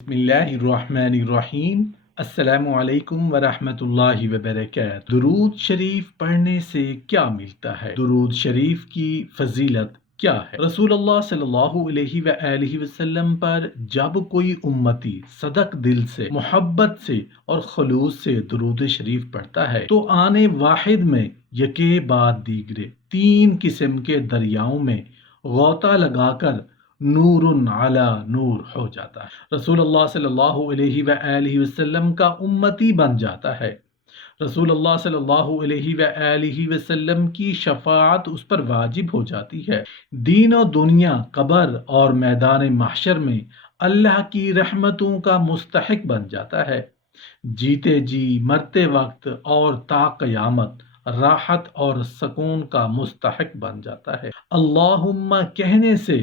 بسم اللہ الرحمن الرحیم۔ السلام علیکم ورحمۃ اللہ وبرکاتہ۔ درود شریف پڑھنے سے کیا ملتا ہے؟ درود شریف کی فضیلت کیا ہے؟ رسول اللہ صلی اللہ علیہ وآلہ وسلم پر جب کوئی امتی صدق دل سے، محبت سے اور خلوص سے درود شریف پڑھتا ہے تو آنے واحد میں یکے بعد دیگرے 3 قسم کے دریاؤں میں غوطہ لگا کر نور علی نور ہو جاتا ہے۔ رسول اللہ صلی اللہ علیہ وآلہ وسلم کا امتی بن جاتا ہے۔ رسول اللہ صلی اللہ علیہ وآلہ وسلم کی شفاعت اس پر واجب ہو جاتی ہے۔ دین و دنیا، قبر اور میدان محشر میں اللہ کی رحمتوں کا مستحق بن جاتا ہے۔ جیتے جی، مرتے وقت اور تا قیامت راحت اور سکون کا مستحق بن جاتا ہے۔ اللہم کہنے سے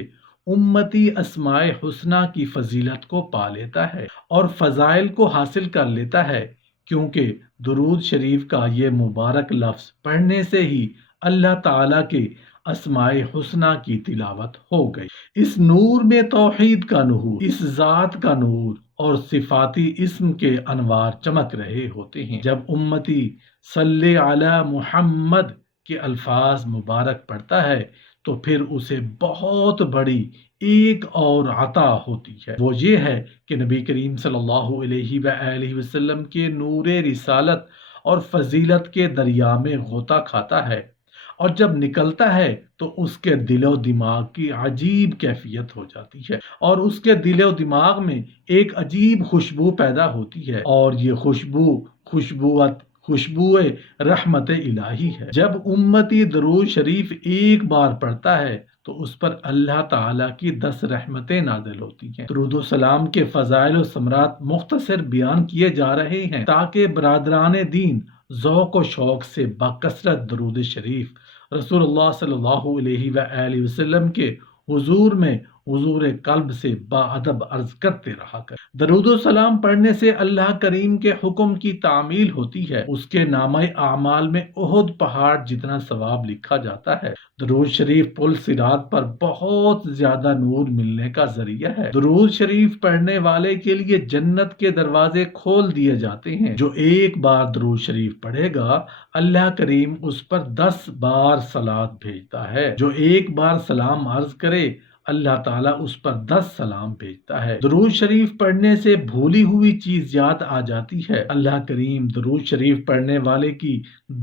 امتی اسماء حسنہ کی فضیلت کو پا لیتا ہے اور فضائل کو حاصل کر لیتا ہے، کیونکہ درود شریف کا یہ مبارک لفظ پڑھنے سے ہی اللہ تعالیٰ کے اسماء حسنہ کی تلاوت ہو گئی۔ اس نور میں توحید کا نور، اس ذات کا نور اور صفاتی اسم کے انوار چمک رہے ہوتے ہیں۔ جب امتی صلی علی محمد کے الفاظ مبارک پڑھتا ہے تو پھر اسے بہت بڑی ایک اور عطا ہوتی ہے۔ وہ یہ ہے کہ نبی کریم صلی اللہ علیہ وآلہ وسلم کے نور رسالت اور فضیلت کے دریا میں غوطہ کھاتا ہے، اور جب نکلتا ہے تو اس کے دل و دماغ کی عجیب کیفیت ہو جاتی ہے، اور اس کے دل و دماغ میں ایک عجیب خوشبو پیدا ہوتی ہے، اور یہ خوشبو رحمت الہی ہے۔ جب امتی درود شریف ایک بار پڑھتا ہے تو اس پر اللہ تعالیٰ کی 10 رحمتیں نازل ہوتی ہیں۔ درود و سلام کے فضائل و ثمرات مختصر بیان کیے جا رہے ہیں تاکہ برادران دین ذوق و شوق سے بکثرت درود شریف رسول اللہ صلی اللہ علیہ وآلہ وسلم کے حضور میں حضور قلب سے باادب عرض کرتے رہا کر۔ درود و سلام پڑھنے سے اللہ کریم کے حکم کی تعمیل ہوتی ہے۔ اس کے نامہ اعمال میں احد پہاڑ جتنا ثواب لکھا جاتا ہے۔ درود شریف پل صراط پر بہت زیادہ نور ملنے کا ذریعہ ہے۔ درود شریف پڑھنے والے کے لیے جنت کے دروازے کھول دیے جاتے ہیں۔ جو ایک بار درود شریف پڑھے گا اللہ کریم اس پر 10 بار صلوات بھیجتا ہے۔ جو ایک بار سلام عرض کرے اللہ تعالیٰ اس پر 10 سلام بھیجتا ہے۔ درود شریف پڑھنے سے بھولی ہوئی چیز یاد آ جاتی ہے۔ اللہ کریم درود شریف پڑھنے والے کی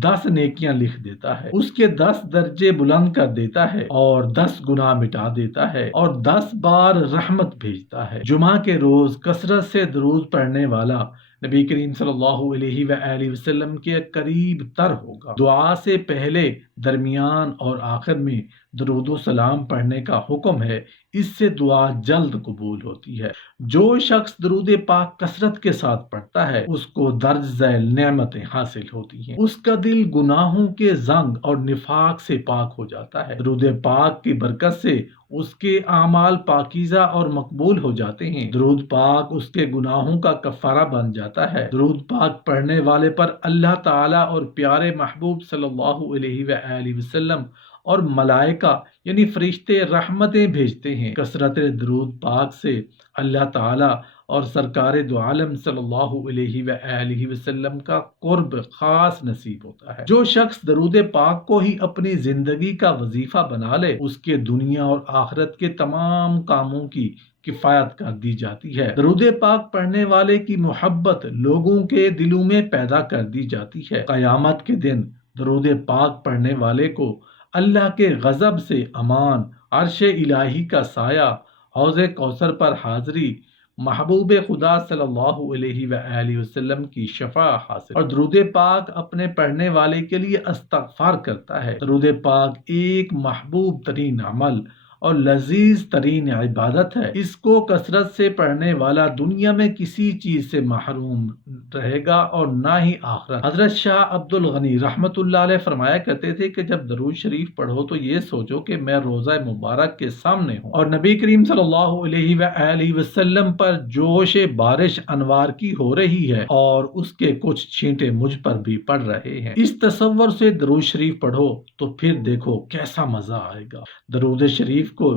10 نیکیاں لکھ دیتا ہے، اس کے 10 درجے بلند کر دیتا ہے اور 10 گناہ مٹا دیتا ہے اور 10 بار رحمت بھیجتا ہے۔ جمعہ کے روز کثرت سے درود پڑھنے والا نبی کریم صلی اللہ علیہ وآلہ وسلم کے قریب تر ہوگا۔ دعا سے پہلے، درمیان اور آخر میں درود و سلام پڑھنے کا حکم ہے، اس سے دعا جلد قبول ہوتی ہے۔ جو شخص درود پاک کثرت کے ساتھ پڑھتا ہے اس کو درج ذیل نعمتیں حاصل ہوتی ہیں۔ اس کا دل گناہوں کے زنگ اور نفاق سے پاک ہو جاتا ہے۔ درود پاک کی برکت سے اس کے اعمال پاکیزہ اور مقبول ہو جاتے ہیں۔ درود پاک اس کے گناہوں کا کفارہ بن جاتا ہے۔ درود پاک پڑھنے والے پر اللہ تعالیٰ اور پیارے محبوب صلی اللہ علیہ وآلہ وسلم اور ملائکہ یعنی فرشتے رحمتیں بھیجتے ہیں۔ کثرت درود پاک سے اللہ تعالیٰ اور سرکار دو عالم صلی اللہ علیہ وآلہ وسلم کا قرب خاص نصیب ہوتا ہے۔ جو شخص درود پاک کو ہی اپنی زندگی کا وظیفہ بنا لے اس کے دنیا اور آخرت کے تمام کاموں کی کفایت کر دی جاتی ہے۔ درود پاک پڑھنے والے کی محبت لوگوں کے دلوں میں پیدا کر دی جاتی ہے۔ قیامت کے دن درود پاک پڑھنے والے کو اللہ کے غضب سے امان، عرش الہی کا سایہ، حوض کوثر پر حاضری، محبوب خدا صلی اللہ علیہ وآلہ وسلم کی شفاعت حاصل، اور درود پاک اپنے پڑھنے والے کے لیے استغفار کرتا ہے۔ درود پاک ایک محبوب ترین عمل اور لذیذ ترین عبادت ہے۔ اس کو کثرت سے پڑھنے والا دنیا میں کسی چیز سے محروم رہے گا اور نہ ہی آخرت۔ حضرت شاہ عبد الغنی رحمت اللہ علیہ فرمایا کرتے تھے کہ جب درود شریف پڑھو تو یہ سوچو کہ میں روضہ مبارک کے سامنے ہوں اور نبی کریم صلی اللہ علیہ وآلہ وسلم پر جوش بارش انوار کی ہو رہی ہے اور اس کے کچھ چھینٹے مجھ پر بھی پڑ رہے ہیں۔ اس تصور سے درود شریف پڑھو تو پھر دیکھو کیسا مزہ آئے گا۔ درود شریف کو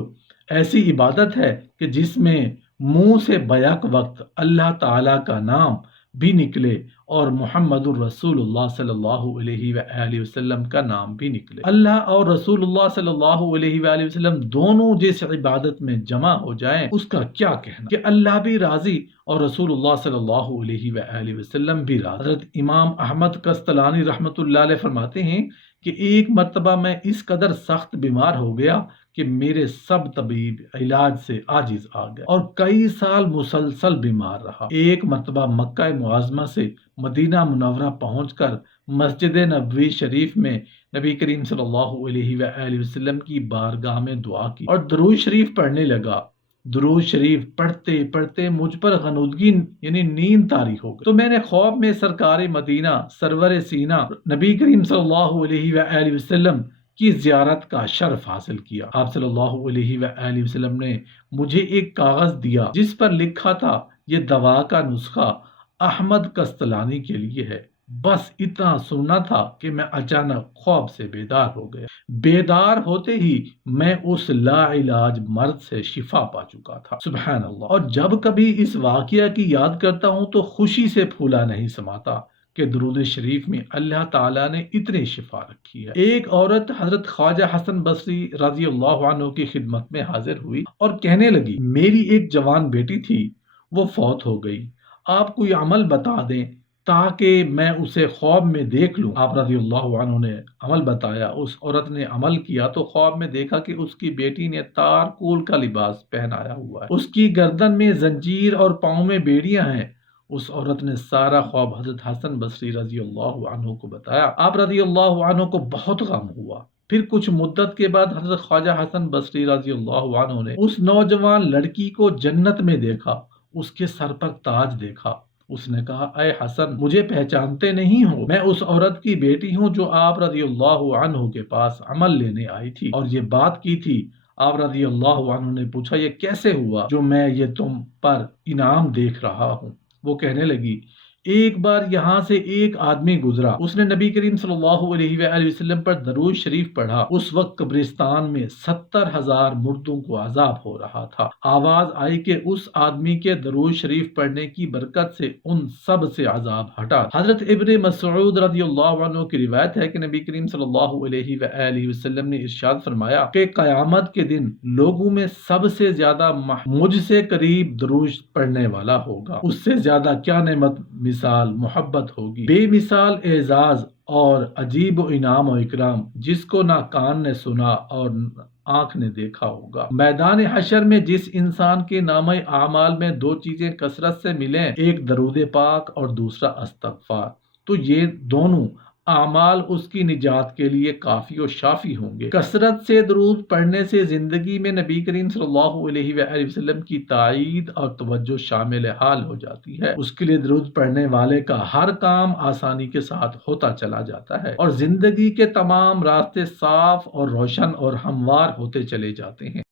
ایسی عبادت ہے کہ جس میں منہ سے بیک وقت اللہ تعالیٰ کا نام بھی نکلے اور محمد الرسول اللہ صلی اللہ علیہ وآلہ وسلم کا نام بھی نکلے۔ اللہ اور رسول اللہ صلی اللہ علیہ وآلہ وسلم دونوں جس عبادت میں جمع ہو جائیں اس کا کیا کہنا کہ اللہ بھی راضی اور رسول اللہ صلی اللہ علیہ وآلہ وسلم بھی راضی۔ حضرت امام احمد قسطلانی رحمۃ اللہ علیہ فرماتے ہیں کہ ایک مرتبہ میں اس قدر سخت بیمار ہو گیا کہ میرے سب طبیب علاج سے عاجز آ گئے اور کئی سال مسلسل بیمار رہا۔ ایک مرتبہ مکہ معظمہ سے مدینہ منورہ پہنچ کر مسجد نبوی شریف میں نبی کریم صلی اللہ علیہ وآلہ وسلم کی بارگاہ میں دعا کی اور درود شریف پڑھنے لگا۔ درود شریف پڑھتے پڑھتے مجھ پر غنودگی یعنی نیند طاری ہو گئی، تو میں نے خواب میں سرکار مدینہ سرور سینہ نبی کریم صلی اللہ علیہ وآلہ وسلم کی زیارت کا شرف حاصل کیا۔ آپ صلی اللہ علیہ وآلہ وسلم نے مجھے ایک کاغذ دیا جس پر لکھا تھا یہ دوا کا نسخہ احمد قسطلانی کے لیے ہے۔ بس اتنا سننا تھا کہ میں اچانک خواب سے بیدار ہو گیا۔ بیدار ہوتے ہی میں اس لا علاج مرض سے شفا پا چکا تھا۔ سبحان اللہ۔ اور جب کبھی اس واقعہ کی یاد کرتا ہوں تو خوشی سے پھولا نہیں سماتا کہ درود شریف میں اللہ تعالیٰ نے اتنی شفا رکھی ہے۔ ایک عورت حضرت خواجہ حسن بصری رضی اللہ عنہ کی خدمت میں حاضر ہوئی اور کہنے لگی میری ایک جوان بیٹی تھی، وہ فوت ہو گئی، آپ کوئی عمل بتا دیں تاکہ میں اسے خواب میں دیکھ لوں۔ آپ رضی اللہ عنہ نے عمل بتایا، اس عورت نے عمل کیا تو خواب میں دیکھا کہ اس کی بیٹی نے تار کول کا لباس پہنایا ہوا ہے، اس کی گردن میں زنجیر اور پاؤں میں بیڑیاں ہیں۔ اس عورت نے سارا خواب حضرت حسن بصری رضی اللہ عنہ کو بتایا۔ آپ رضی اللہ عنہ کو بہت غم ہوا۔ پھر کچھ مدت کے بعد حضرت خواجہ حسن بصری رضی اللہ عنہ نے اس نوجوان لڑکی کو جنت میں دیکھا، اس کے سر پر تاج دیکھا۔ اس نے کہا اے حسن، مجھے پہچانتے نہیں ہو؟ میں اس عورت کی بیٹی ہوں جو آپ رضی اللہ عنہ کے پاس عمل لینے آئی تھی اور یہ بات کی تھی۔ آپ رضی اللہ عنہ نے پوچھا یہ کیسے ہوا جو میں یہ تم پر انعام دیکھ رہا ہوں؟ وہ کہنے لگی ایک بار یہاں سے ایک آدمی گزرا، اس نے نبی کریم صلی اللہ علیہ وآلہ وسلم پر درود شریف پڑھا۔ اس وقت قبرستان میں 70,000 مردوں کو عذاب ہو رہا تھا۔ آواز آئی کہ اس آدمی کے درود شریف پڑھنے کی برکت سے ان سب سے عذاب ہٹا۔ حضرت ابن مسعود رضی اللہ عنہ کی روایت ہے کہ نبی کریم صلی اللہ علیہ وآلہ وسلم نے ارشاد فرمایا کہ قیامت کے دن لوگوں میں سب سے زیادہ مجھ سے قریب درود پڑھنے والا ہوگا، اس سے زیادہ کیا نعمت مثال محبت ہوگی، بے مثال اعزاز اور عجیب و انعام و اکرام جس کو نہ کان نے سنا اور آنکھ نے دیکھا ہوگا۔ میدان حشر میں جس انسان کے نامہ اعمال میں دو چیزیں کثرت سے ملیں، ایک درود پاک اور دوسرا استغفار، تو یہ دونوں اعمال اس کی نجات کے لیے کافی و شافی ہوں گے۔ کثرت سے درود پڑھنے سے زندگی میں نبی کریم صلی اللہ علیہ وآلہ وسلم کی تائید اور توجہ شامل حال ہو جاتی ہے۔ اس کے لیے درود پڑھنے والے کا ہر کام آسانی کے ساتھ ہوتا چلا جاتا ہے اور زندگی کے تمام راستے صاف اور روشن اور ہموار ہوتے چلے جاتے ہیں۔